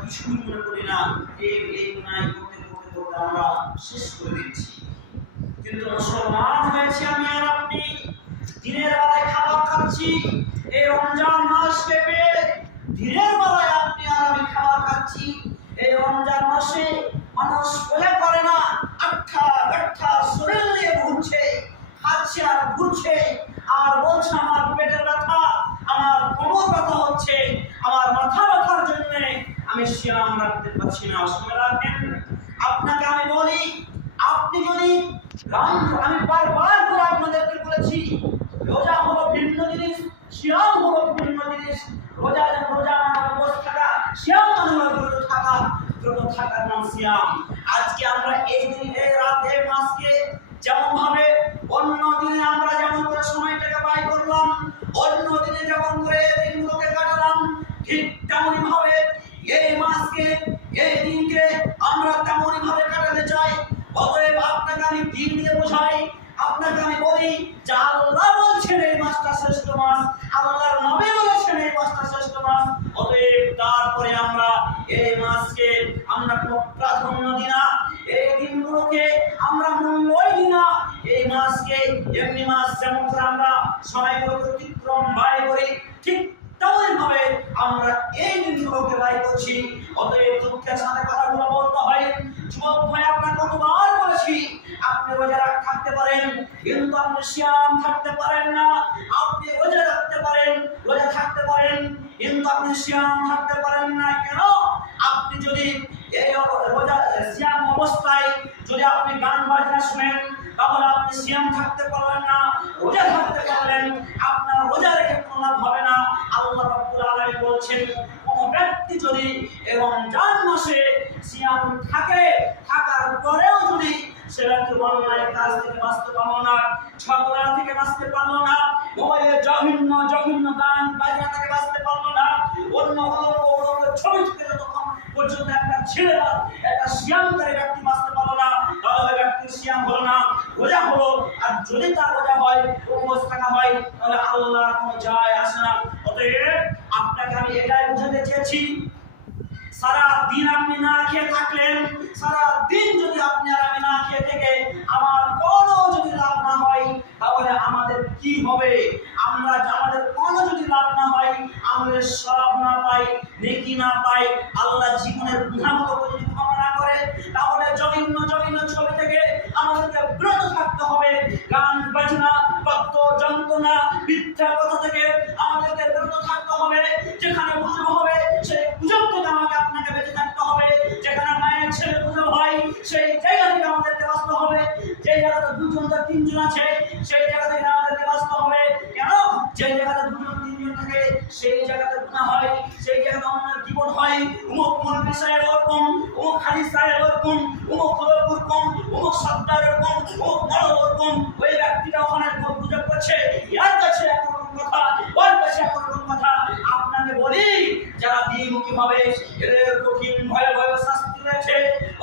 কিছুই মনে করি না, এই গুনাহ করতে করতে করতে আমরা শেষ করে দিচ্ছি। কিন্তু মুসলমান হয়েছে আমি আর আপনি, দিনের বেলায় খাবার খাচ্ছি, এই রমজান মাসকে পেয়ে দিনের বেলায় আপনি আর আমি খাবার খাচ্ছি। এই রমজান মাসে মানুষ বলে করে না, আটটা গাঠা শরীর নিয়ে ঘুরছে, খাচ্ছে আর ঘুরছে, আর বলছে আমার পেটের ব্যথা, আমার কোমর ব্যথা হচ্ছে, আমার মাথা ব্যথার জন্য আমি সিয়াম রাখতে পারছি না। শুনে রাখেন, আপনাকে আমি বলি, আপনি যদি আমি বারবার করে আপনাদেরকে বলেছি, রোজা হলো ভিন্ন জিনিস, সিয়াম হলো ভিন্ন জিনিস। রোজা মানে উপোস থাকা, সিয়াম মানে ব্রত থাকা, ব্রত থাকার নাম সিয়াম। আজকে আমরা এই রাতে মাসকে যেমন ভাবে অন্য দিনে আমরা যেমন করে সময়টাকে ব্যয় করলাম, অন্য দিনে যেমন করে দিনগুলোকে কাটালাম, ঠিক তেমনই ভাবে এই মাসকে, এই দিনকে আমরা তেমনই ভাবে কাটাতে চাই। অতএব আপনাকে আমি দিন দিয়ে বোঝাই, আপনাকে আমি বলি যে আল্লাহ বলছেন এই মাসটা শ্রেষ্ঠ মাস, আল্লাহর নবী বলেছেন এই মাসটা শ্রেষ্ঠ মাস। অতএব তারপরে আমরা এই মাসকে আমরা কোনো প্রাধান্য দিই না, এই দিনগুলোকে আমরা মূল্যই দিই না। এই মাসকে এমনি মাস যেমন করে আমরা সময়গুলোকে অতিক্রম ব্যয় করি, ঠিক তেমন ভাবে আমরা এই দিনগুলোকে ব্যয় করছি। অতএব দুঃখের সাথে কথাগুলো বলতে হয়, যুবক ভাই আপনাকে কতবার বলেছি, আপনি রোজা থাকতে পারেন কিন্তু আপনি সিয়াম থাকতে পারেন না। আপনি রোজা রাখতে পারেন, রোজা থাকতে পারেন কিন্তু আপনি সিয়াম থাকতে পারেন না। কেন? আপনি যদি এই রোজা সিয়াম অবস্থায় যদি আপনি গান বাজনা শুনেন, তাহলে আপনি সিয়াম থাকতে পারবেন না, রোজা থাকতে পারবেন, আপনার রোজা রেখে কোনো লাভ হবে না। আল্লাহ রাব্বুল আলামিন বলছেন, কোন ব্যক্তি যদি রমজান মাসে সিয়াম থাকার পরেও যদি সে ব্যক্তি অন্যায় কাজ থেকে বাঁচতে পারলো না, ঝগড়া থেকে বাঁচতে পারলো না, মোবাইলের জঘন্য গান বাজনা থেকে বাঁচতে পারলো না, অন্য ছবি থেকে যতক্ষণ পর্যন্ত একটা ছেলে একটা সিয়ামকারী ব্যক্তি বাঁচতে পারলো না, তাহলে ব্যক্তির সিয়াম হলো না, রোজা হলো। আর যদি তার রোজা হয়, উপবাস থাকা হয়, তাহলে আল্লাহর কোনো যায় আসে না। অতএব আপনাকে আমি এটাই বোঝাতে চেয়েছি, সারা দিন আপনি না খেয়ে থাকলেন, সারা দিন যদি আপনি আর আমি না খেয়ে থেকে আমার কোনো যদি লাভ না হয়, তাহলে আমাদের কি হবে? আমাদের কোনো যদি লাভ না হয়, আমাদের সওয়াব না পাই, নেকি না পাই, আল্লাহ জীবনের গুনাহগুলো যদি ক্ষমা না করে, তাহলে জঘন্য ছবি থেকে আমাদেরকে বিরত থাকতে হবে। গান বাজনা, বাদ্য যন্ত্রণা, মিথ্যা কথা থেকে আমাদেরকে বিরত থাকতে হবে। যেখানে গুজব হবে সেই গুজব থেকে আপনাকে বেঁচে থাকতে হবে। যেখানে মায়ের ছেলে গুজব হয় সেই জায়গা থেকে আমাদেরকে বাঁচতে হবে। যে জায়গাতে দুজন বা তিনজন আছে সেই জায়গা থেকে আমাদেরকে বাঁচতে হবে। কেন? যে জায়গাতে দুজন তিনজন থাকে সেই জায়গাতে গুনাহ হয়, সেই জায়গাতে অন্যের জীবন হয়। অমুক মৌলবী সাহেব এরকম, অমুক হাদিস সাহেব এরকম, অমুক এরকম, অমুক সর্দার এরকম, অমুক মৌলবী এরকম, ওই ব্যক্তিটা ওখানে গুজব করছে, ইয়ার কাছে একরকম কথা, ওর কাছে একরকম কথা। আপনাকে বলি, যারা দ্বিমুখী ভাবে এদের কঠিন ভয়াবহ শাস্তি রয়েছে।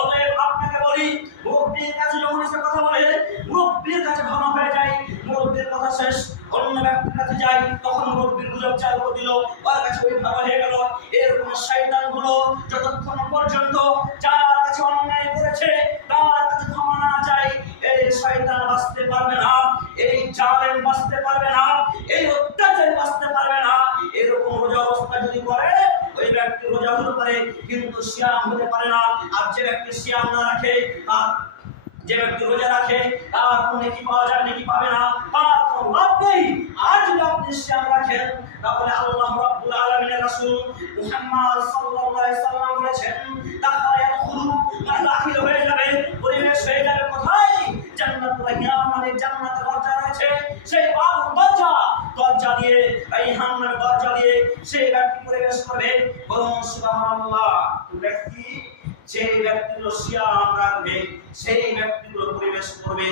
অতএব আপনাকে বলি, মুরব্বীর কাছে যখন এসে কথা বলে, মুরব্বীর কাছে ভালো হয়ে যায়, মুরব্বীর কথা শেষ অন্য ব্যক্তির কাছে যায়, তখন মুরব্বীর গুজব চালু করে দিল, ওর কাছে ওই ভালো হয়ে গেল। এরকম শয়তানগুলো যতক্ষণ পর্যন্ত যার কাছে অন্যায় করেছে তার কাছে ক্ষমা না চাই, এই শয়তান বাঁচতে পারবে না, এই জালেম বাঁচতে পারবে না, এই অত্যাচার বাঁচতে পারবে না। এরকম রোজা অবস্থা যদি করে, ওই ব্যক্তি রোজা হতে পারে কিন্তু সিয়াম হতে পারে না। আর যে ব্যক্তি সিয়াম না রাখে, যে ব্যক্তি রোজা রাখে, তার কোনো নেকি পাওয়া যায়, নেকি পাবে না, তার কোনো লাভ নেই। আর যদি আপনি সিয়াম রাখেন, তাহলে আল্লাহ রাব্বুল আলামিনের রাসূল মুহাম্মদ সাল্লাল্লাহু আলাইহি সাল্লাম বলেছেন, তাকায়াতুল মানে দাখিল হয়ে যাবে, পরিবেশ হয়ে যাবে কোথায়? জান্নাতুল রাহিয়ান, মানে জান্নাতের দরজা রয়েছে, সেই দরজা দিয়ে, রাইহান নামের দরজা দিয়ে সেই ব্যক্তি প্রবেশ করবে। বলুন সুবহানাল্লাহ। ব্যক্তি, যে ব্যক্তিগুলো সিয়াম রাখবে সেই ব্যক্তিগুলো প্রবেশ করবে,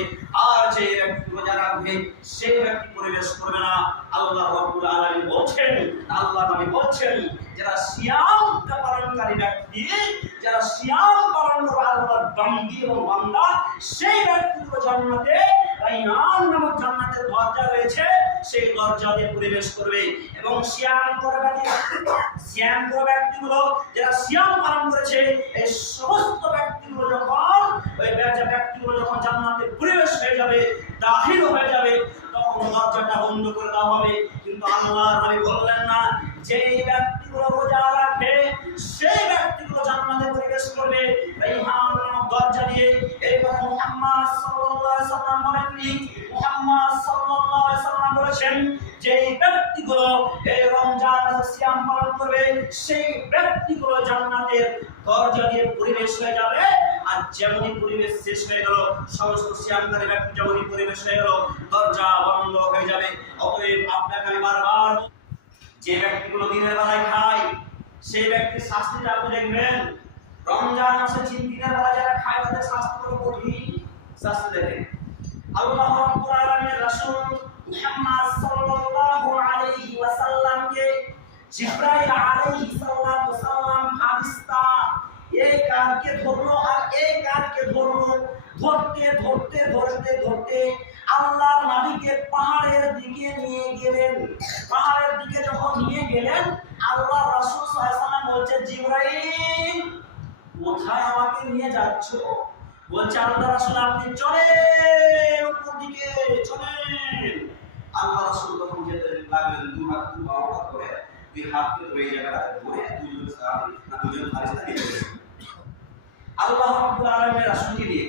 আর যে ব্যক্তি রোজা রাখবে সেই ব্যক্তি প্রবেশ করবে না। আল্লাহ রাব্বুল আলামিন বলছেন, আল্লাহ নবী বলছেন, যারা সিয়াম পালনকারী ব্যক্তি, যারা সিয়াম পালন করে আল্লাহর বান্দী এবং বান্দা, সেই ব্যক্তিগুলো জান্নাতে রাইয়ান নামক জান্নাতের দরজা রয়েছে সেই দরজা দিয়ে প্রবেশ করবে এবং সিয়াম ব্যক্তিগুলো যারা সিয়াম পালন করেছে এই সমস্ত ব্যক্তিগুলো যখন জান্নাতে প্রবেশ হয়ে যাবে, দাখিল হয়ে যাবে, তখন দরজাটা বন্ধ করে দেওয়া হবে। কিন্তু আল্লাহর নবী বললেন না যে এই ব্যক্তিগুলো রোজা রাখবে সেই ব্যক্তিগুলো জান্নাতে প্রবেশ করবে রাইহান নামক দরজা দিয়ে। এই কথা মুহাম্মদ সাল্লাল্লাহু আলাইহি ওয়াসাল্লাম বলেননি। মুহাম্মদ সাল্লাল্লাহু আলাইহি ওয়াসাল্লাম বলেছেন যে এই ব্যক্তিগুলো এই রমজান মাসে সিয়াম পালন করবে সেই ব্যক্তিগুলো জান্নাতের দরজা দিয়ে প্রবেশ হয়ে যাবে। আর যেমনই পরিবেশ শেষ হয়ে গেল, সমস্ত সিয়ামকারী ব্যক্তি যেমনই পরিবেশ হয়ে গেল, দরজা বন্ধ হয়ে যাবে। অতএব আপনাকে আমি বারবার, যে ব্যক্তিগুলো দিনের বেলায় খায় সেই ব্যক্তির শাস্তিটা আপনি দেখবেন। রমজান মাসে দিনের বেলা যারা খায় তাদের শাস্তি কত কঠিন শাস্তি দেখেন। আল্লাহ রাব্বুল আলামিনের রাসূল মুহাম্মদ সাল্লাল্লাহু আলাইহি ওয়াসাল্লামকে জিবরাইল আলাইহিস সালাম ফারিস্তা এই কারকে ধরলো আর এই কারকে ধরলো, ধরতে আল্লাহর নবীকে পাহাড়ের দিকে নিয়ে গেলেন। পাহাড়ের দিকে যখন নিয়ে গেলেন, আল্লাহ রাসূল সাল্লাল্লাহু আলাইহি ওয়াসাল্লাম বলছে, জিবরাইল কোথায় আমাকে নিয়ে যাচ্ছ? বলছে, আল্লাহ রাসূল আপনি চলেন, উপর দিকে চলেন। আল্লাহ রাসূল তখন যেতে লাগলেন, দুই হাত করে দুই হাতকে ধরে জায়গাটা ধরে দুজন ফারিস্তা নিয়ে আল্লাহ রাব্বুল আলামিনের রাসূলকে নিয়ে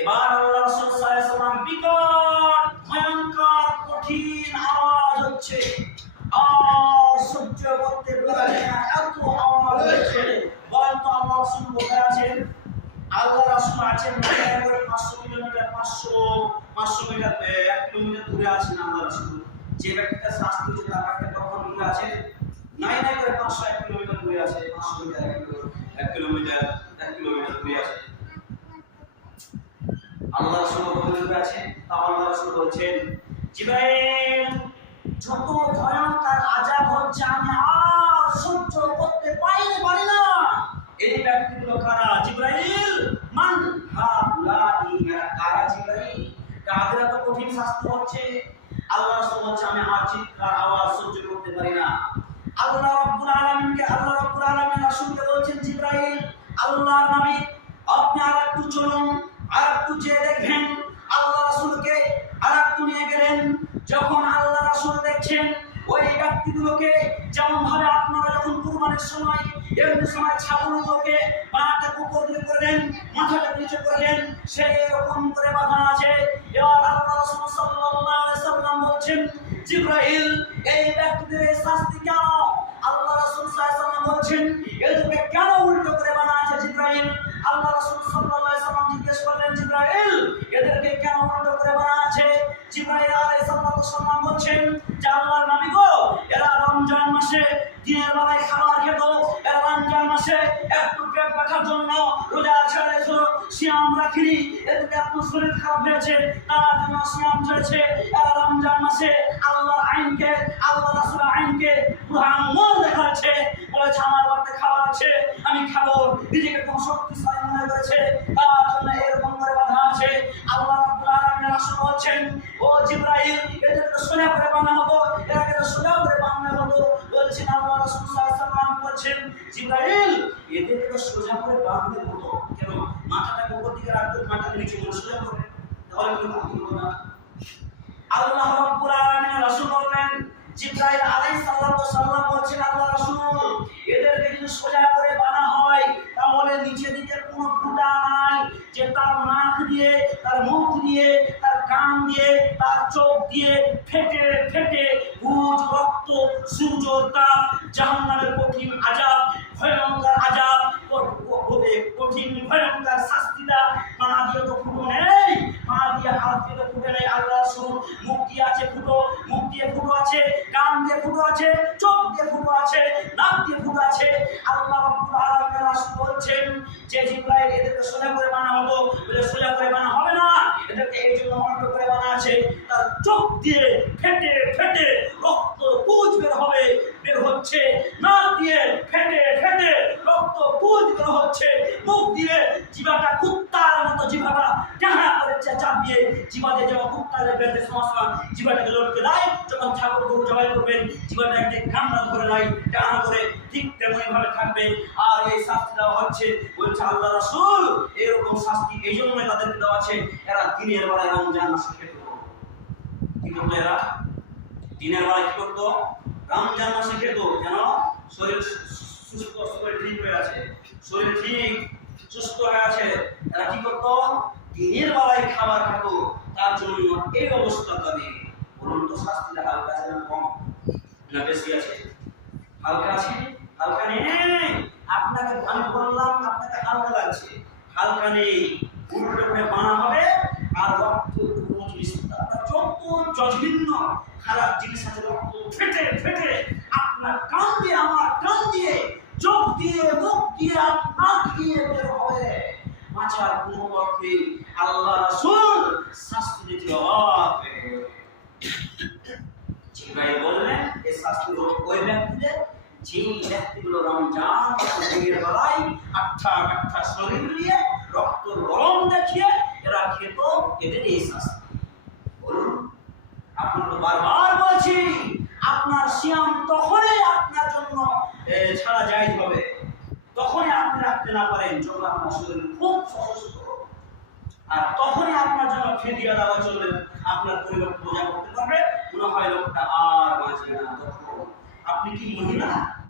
এবার আল্লাহ রাসূল সাল্লাল্লাহু আলাইহি ওয়াসাল্লাম বিকট ভয়ঙ্কর কঠিন আওয়াজ হচ্ছে, আর সহ্য করতে পারে না, এত আওয়াজ হচ্ছে। বলেন তো আল্লাহ রাসূল কোথায় আছেন? আল্লাহ রাসূল আছেন 500 কিলোমিটার 500 মিটার 1 কিলোমিটার দূরে আছেন আল্লাহ রাসূল। যে ব্যক্তিটা শাস্তি হচ্ছে তার কাছে কখন দূরে আছে? নাই করে 501 কিলোমিটার দূরে আছে, 500 মিটার 1 কিলোমিটার দূরে আছে। আল্লাহ রাসূল দূরে আছে। তা আল্লাহ রাসূল বলছেন, জিবরাইল যত ভয়ঙ্কর আযাব হচ্ছে আমি আর সহ্য করতে পারি না। এই ব্যক্তিগুলো কারা? জিবরাইল মান হাউলাই, কারা জিবরাইল? কাদের এত কঠিন শাস্তি হচ্ছে? আল্লাহ রাসূল বলছে আমি আর চিৎকার আওয়াজ সহ্য করতে পারি না। আল্লাহ রাব্বুল আলামিন রাসূলকে বলছেন, জিবরাইল আল্লাহর নবী আপনি আরেকটু চলুন, আরেকটু চেয়ে দেখেন। আল্লাহ রাসূলকে আরেকটু নিয়ে গেলেন। যখন আল্লাহ রাসূল দেখছেন ওই ব্যক্তিগুলোকে যেমন ভাবে আপনারা যখন কুরবানির সময় এমনি সময় ছাগলগুলোকে পাটা উপর দিকে করলেন, মাথাটা নিচে করলেন, সেই রকম করে বাঁধা আছে। এবার আল্লাহ রাসূল সাল্লাল্লাহু আলাইহি ওয়াসাল্লাম বলছেন, জিবরাইল এই ব্যক্তিদের শাস্তি কেন? আল্লাহ রাসূল সাল্লাল্লাহু আলাইহি ওয়াসাল্লাম বলছেন, এদেরকে কেন উল্টো করে বাঁধা আছে জিবরাইল? আল্লাহ রাসূল সাল্লাল্লাহু আলাইহি ওয়াসাল্লাম জিজ্ঞেস করলেন, জিবরাইল এদেরকে কেন উল্টো করে বাঁধা আছে? জিবরাইল আলাইহিস সালাম বলছেন যে আল্লাহর নবী গো, এরা রমজান মাসে দিনের বেলায় খাবার খেত, এরা রমজান মাসে একটু পেট রাখার জন্য রোজা ছেড়েছিল, সিয়াম রাখিনি, এদেরকে আপনার শরীর খারাপ হয়েছে তার জন্য সিয়াম ছেড়েছে। এরা রমজান মাসে আল্লাহর আইনকে, আল্লাহ রাসূলের আইনকে পুরাঙ্গন দেখাচ্ছে, বলেছে আমার বাড়িতে খাবার আছে আমি খাবো, নিজেকে কোন শক্তিশালী মনে করেছে তার জন্য এরকম করে বাধা আছে। আল্লাহ রাব্বুল আলামিনের রাসূল বলছেন, ও জিবরাইল এদেরকে সোজা করে বাঁধা হতো, এদেরকে সোজা করে বাঁধা হতো। বলছেন আল্লাহ রাসূল সাল্লাল্লাহু আলাইহি ওয়াসাল্লাম বলছেন, জিবরাইল এদেরকে সোজা করে বাঁধতে হতো কেন? মাথাটাকে উপর দিকে রাখতে, মাথাটা নিচে করে সোজা করে, তাহলে কোনো ক্ষতি হতো না। আল্লাহ রাব্বুল আলামিনের রাসূল বললেন, জিবরাইল আলাইহিস সালাম বলছেন, আল্লাহ রাসূল এদেরকে যদি সোজা করে বাঁধা হয় তাহলে নিচে দিকে কোনো ফুটা নাই, যে তার নাক দিয়ে, তার মুখ দিয়ে, তার কান দিয়ে, তার চোখ দিয়ে ফেটে ফেটে গুজ রক্ত, সূর্যের তাপ, জাহান্নামের কঠিন আযাব, ভয়ঙ্কর আযাব, কঠিন ভয়ঙ্কর শাস্তিটা পা দিয়ে তো ফুটো নেই, পা দিয়ে হাত দিয়ে তো ফুটে নেই। আল্লাহ রাসূল মুখ দিয়ে আছে ফুটো, মুখ দিয়ে ফুটো আছে, কান দিয়ে ফুটো আছে, চোখ দিয়ে ফুটো আছে, নাক দিয়ে ফুটো আছে। আল্লাহ রাব্বুল আলামিনের রাসূল বলছেন যে জিবরাইল এদেরকে সোজা করে বানা হতো, বলে সোজা করে বানা হবে না, এদেরকে এই জন্য উল্টো করে বানা আছে, তার চোখ দিয়ে ফেটে ফেটে সমস্যা জীবনটাকে লটকে দেয়, যখন ঠাকুর গরু জবাই করবেন জীবনটাকে কান্না করে নাই টানা করে, ঠিক তেমনি ভাবে থাকবে। আর এই শাস্তিটা হচ্ছে বলছে আল্লাহ রাসূল এরকম শাস্তি এই জন্য তাদেরকে দেওয়া আছে, এরা দিনের বেলায় রমজান মাসে খেত। কি করতো এরা? দিনের বেলায় কি করতো? রমজান মাসে খেত। কেন? শরীর সুস্থ, শরীর ঠিক হয়ে আছে, শরীর ঠিক সুস্থ হয়ে আছে, এরা কি করতো? দিনের বেলায় খাবার খেত। তার জন্য এই অবস্থা তাদের। বলুন তো শাস্তিটা হালকা আছে না কম না বেশি আছে? হালকা আছে? হালকা নেই। আপনাকে আমি বললাম আপনাকে হালকা লাগছে, হালকা নেই। উল্টো করে বানা হবে আর রক্ত যত জঘন্য খারাপ জিনিস আছে রক্ত ফেটে ফেটে আপনার কান দিয়ে আমার কান দিয়ে চোখ দিয়ে মুখ দিয়ে নাক দিয়ে বের হবে। বাঁচার কোনো পথে আল্লাহ রাসূল শাস্তি দিতে অবাক হয়ে গেলেন। জিবরাইল বললেন এই শাস্তি হলো ওই ব্যক্তিদের যেই ব্যক্তিগুলো রমজান দিনের বেলায় আঠা আঠা শরীর নিয়ে রক্ত গরম দেখিয়ে এরা খেত, এদের এই শাস্তি। বলুন, আপনাকে বারবার বলছি আপনার সিয়াম তখনই আপনার জন্য ছাড়া জায়েজ হবে, তখনই আপনি রাখতে না পারেন যখন আপনার শরীর খুব অসুস্থ, আর তখনই আপনার জন্য ফিদিয়া দেওয়া চলবে। আপনার পরিবার পূজা করতে পারবে, মনে হয় লোকটা আর বাঁচবে না। তখন আপনি কি মহিলা?